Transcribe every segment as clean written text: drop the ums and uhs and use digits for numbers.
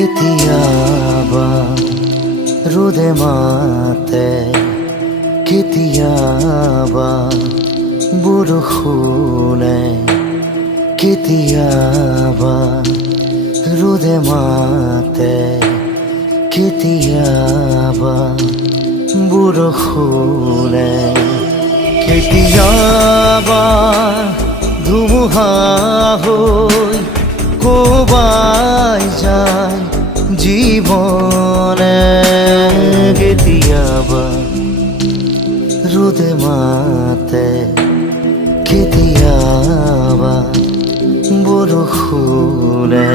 কেতিয়াবা ৰ'দে মাতে, কেতিয়াবা বৰষুণে, কেতিয়াবা ৰ'দে মাতে, কেতিয়াবা বৰষুণে, কেতিয়াবা ধুমুহা হৈ কোবাই যায় জীৱনে, কেতিয়াবা ৰ'দে মাতে, কেতিয়াবা বৰষুণে।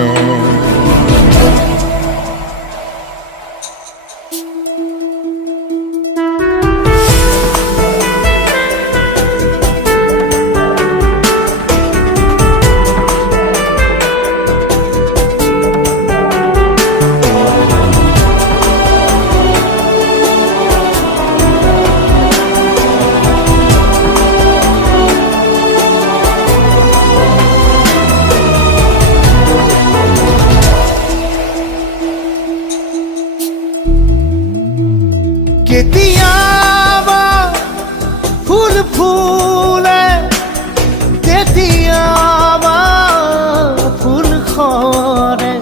কেতিয়াবা ফুল ফুলে, কেতিয়াবা ফুল সৰে,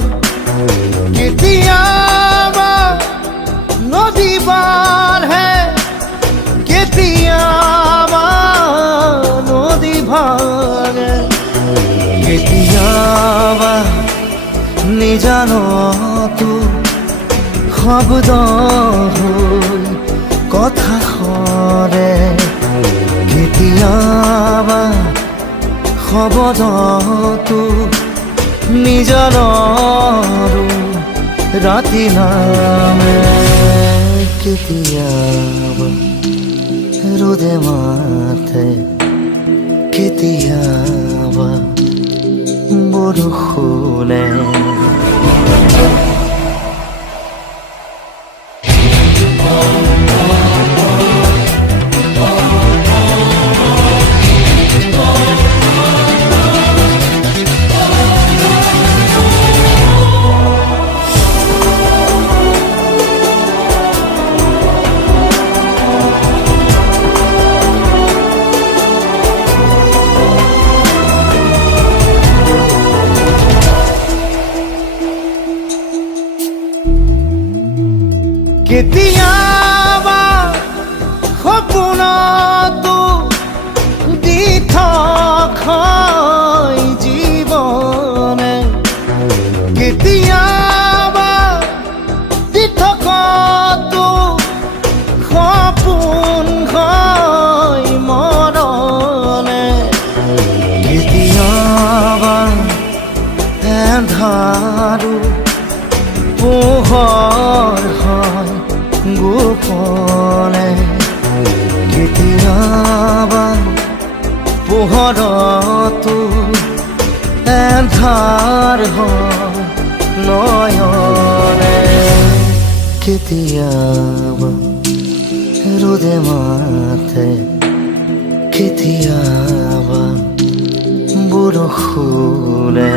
কেতিয়াবা নদী বাঢ়ে, কেতিয়াবা নদী ভাঙে, কেতিয়াবা নিজানতো শব্দ হৈ কথা সৰে, কেতিয়াবা শব্দটো নিজানৰো ৰাতি নামে, কেতিয়াবা ৰ'দে মাতে, কেতিয়াবা বৰষুণে। কেতিয়াবা সপোনতো দি থকা জীৱনে, কেতিয়াবা দি থকাতো সপোন হয় মৰণে, কেতিয়াবা এন্ধাৰো পোহৰ হয় গোপনে, কেতিয়াবা পোহৰতো এন্ধাৰ হয় নয়নে, কেতিয়াবা ৰ'দে মাতে, কেতিয়াবা বৰষুণে।